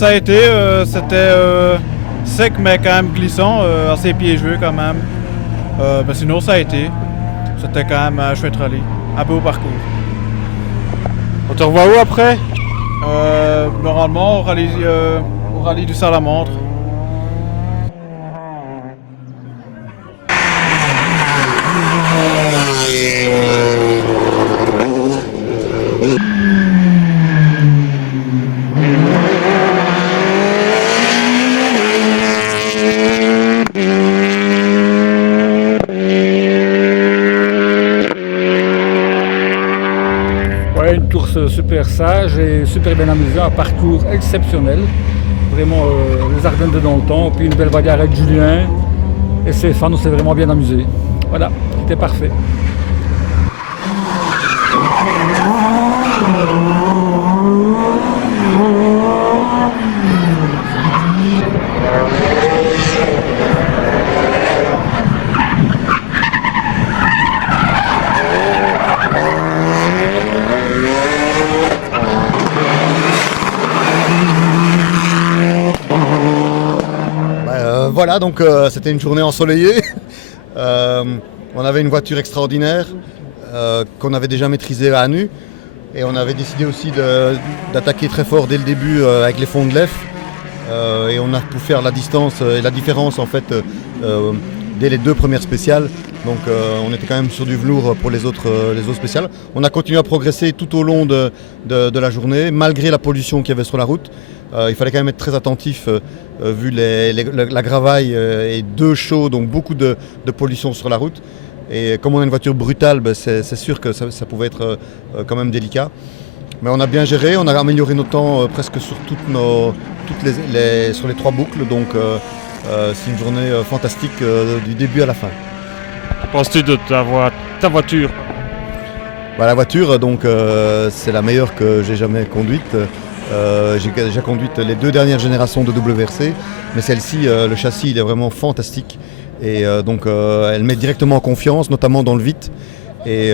Ça a été, c'était sec mais quand même glissant, assez piégeux quand même. Mais sinon ça a été. C'était quand même un chouette rallye, un beau parcours. On te revoit où après? Normalement au rallye du Salamandre. Ouais, une course super sage et super bien amusée, un parcours exceptionnel. Vraiment les Ardennes de dans le temps, puis une belle bagarre avec Julien et Stéphane, on s'est vraiment bien amusé. Voilà, c'était parfait. Voilà, donc c'était une journée ensoleillée. On avait une voiture extraordinaire qu'on avait déjà maîtrisée à nu. Et on avait décidé aussi d'attaquer très fort dès le début avec les fonds de l'EF. Et on a pu faire la distance et la différence en fait dès les deux premières spéciales. Donc on était quand même sur du velours pour les autres spéciales. On a continué à progresser tout au long de la journée, malgré la pollution qu'il y avait sur la route. Il fallait quand même être très attentif vu la gravaille et deux chauds, donc beaucoup de pollution sur la route. Et comme on a une voiture brutale, c'est sûr que ça pouvait être quand même délicat. Mais on a bien géré, on a amélioré nos temps presque sur sur les trois boucles. Donc c'est une journée fantastique du début à la fin. Que penses-tu de ta voiture? La voiture, donc, c'est la meilleure que j'ai jamais conduite. J'ai déjà conduit les deux dernières générations de WRC, mais celle-ci, le châssis, il est vraiment fantastique. Et donc, elle met directement en confiance, notamment dans le vite. Et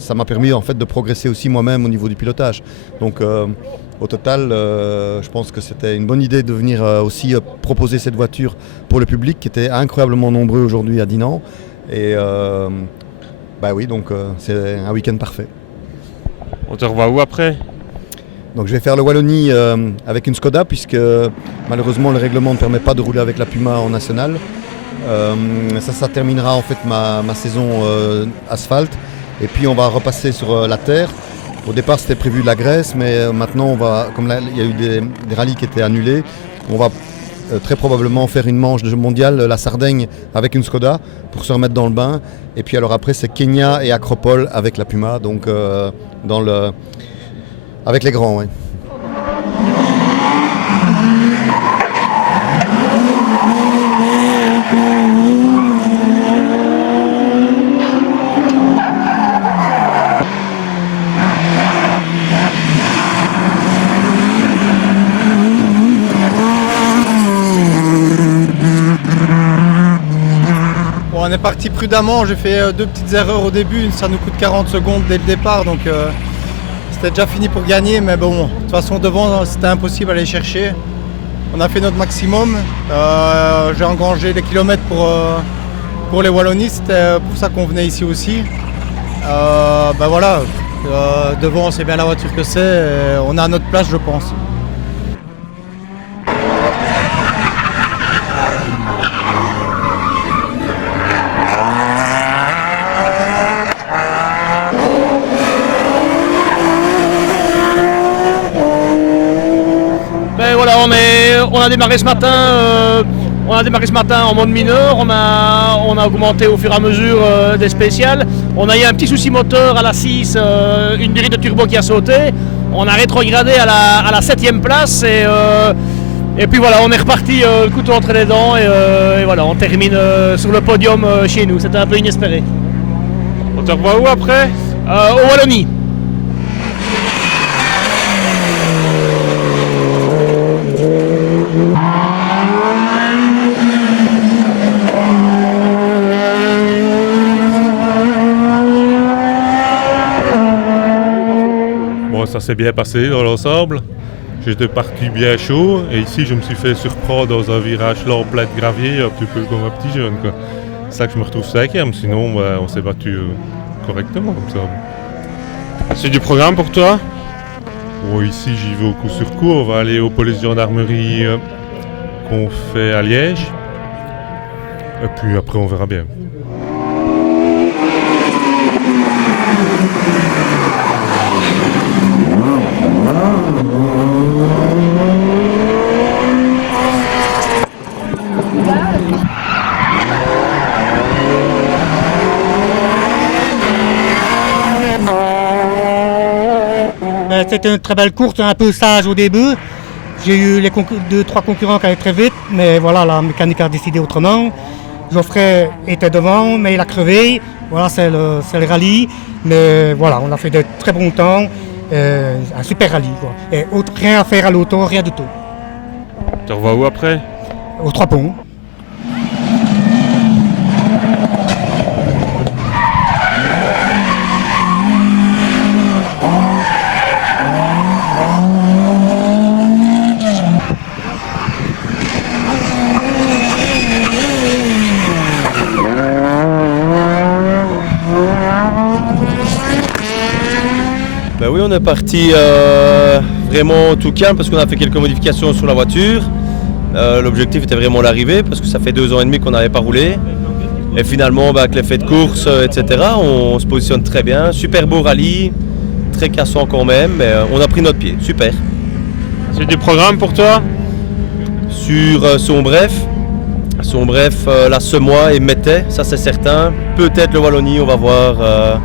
ça m'a permis en fait de progresser aussi moi-même au niveau du pilotage. Donc, au total, je pense que c'était une bonne idée de venir aussi proposer cette voiture pour le public, qui était incroyablement nombreux aujourd'hui à Dinan. Et oui, donc c'est un week-end parfait. On te revoit où après? Donc je vais faire le Wallonie avec une Skoda, puisque malheureusement le règlement ne permet pas de rouler avec la Puma en national. Ça terminera en fait ma saison asphalte. Et puis on va repasser sur la terre. Au départ c'était prévu de la Grèce, mais maintenant on va, comme là, il y a eu des rallyes qui étaient annulés, on va très probablement faire une manche de mondial, la Sardaigne avec une Skoda pour se remettre dans le bain. Et puis alors après c'est Kenya et Acropole avec la Puma, donc avec les grands. Ouais. On est parti prudemment, j'ai fait deux petites erreurs au début, ça nous coûte 40 secondes dès le départ, donc c'était déjà fini pour gagner, mais bon, de toute façon devant c'était impossible à aller chercher. On a fait notre maximum, j'ai engrangé des kilomètres pour les Wallonies, c'était pour ça qu'on venait ici aussi. Voilà, devant c'est bien la voiture que c'est, on est à notre place je pense. On a démarré ce matin en mode mineur, on a augmenté au fur et à mesure des spéciales. On a eu un petit souci moteur à la 6, une durée de turbo qui a sauté. On a rétrogradé à la 7e place et puis voilà, on est reparti le couteau entre les dents et voilà, on termine sur le podium chez nous. C'était un peu inespéré. On te revoit où après? Au Wallonie. Ça s'est bien passé dans l'ensemble. j'étais parti bien chaud et ici je me suis fait surprendre dans un virage lent plein de gravier, un petit peu comme un petit jeune, quoi. C'est ça que je me retrouve 5e, sinon on s'est battu correctement comme ça. C'est du programme pour toi? Bon, ici j'y vais au coup sur coup, on va aller au police gendarmerie qu'on fait à Liège. Et puis après on verra bien. C'était une très belle course, un peu sage au début. J'ai eu les 2-3 concurrents qui allaient très vite, mais voilà, la mécanique a décidé autrement. Geoffrey était devant, mais il a crevé. Voilà, c'est le rallye. Mais voilà, on a fait de très bons temps. Un super rallye, quoi. Et rien à faire à l'auto, rien du tout. Tu revois où après? Aux 3 ponts. Ben oui, on est parti vraiment tout calme parce qu'on a fait quelques modifications sur la voiture. L'objectif était vraiment l'arrivée parce que ça fait 2 ans et demi qu'on n'avait pas roulé. Et finalement, avec l'effet de course, etc., on se positionne très bien. Super beau rallye, très cassant quand même, mais on a pris notre pied, super. C'est du programme pour toi? Sur son bref, la Semois et Mettet, ça c'est certain. Peut-être le Wallonie, on va voir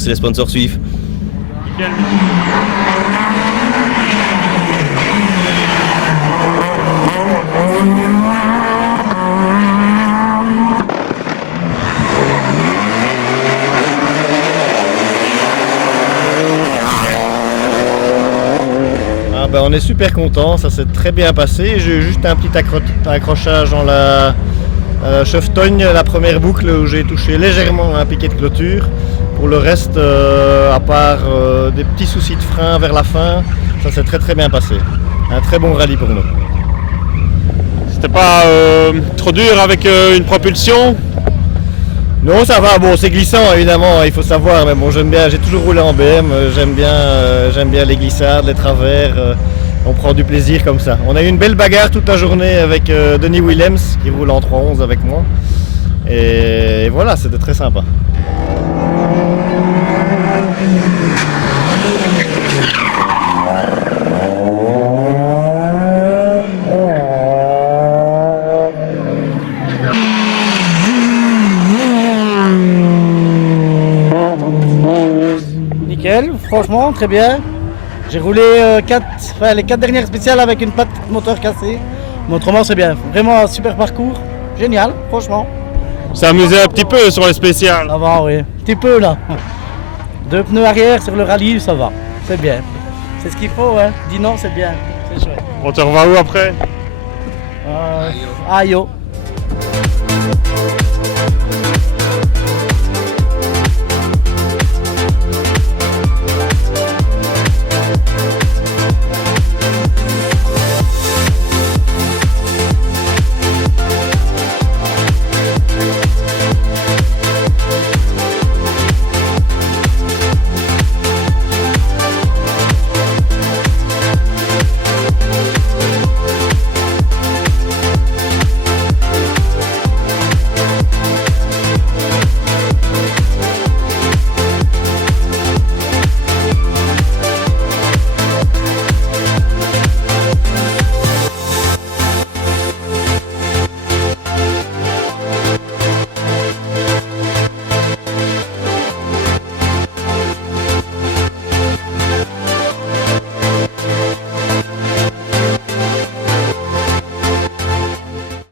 si les sponsors suivent. On est super content, ça s'est très bien passé. J'ai eu juste un petit accrochage dans la chevetogne, la première boucle où j'ai touché légèrement un piquet de clôture. Pour le reste, à part des petits soucis de frein vers la fin, ça s'est très bien passé. Un très bon rallye pour nous. C'était pas trop dur avec une propulsion? Non, ça va, bon c'est glissant évidemment, il faut savoir, mais bon j'aime bien, j'ai toujours roulé en BM, j'aime bien les glissades, les travers, on prend du plaisir comme ça. On a eu une belle bagarre toute la journée avec Denis Willems qui roule en 3.11 avec moi. Et voilà, c'était très sympa. Nickel, franchement, très bien. J'ai roulé les 4 dernières spéciales avec une patte moteur cassée. Mais autrement, c'est bien. Vraiment un super parcours. Génial, franchement. On s'est amusé un petit peu sur les spéciales. Ça va, oui. Un petit peu, là. 2 pneus arrière sur le rallye, ça va. C'est bien. C'est ce qu'il faut, hein. Dis non, c'est bien. C'est chouette. On te revoit où après? Ayo.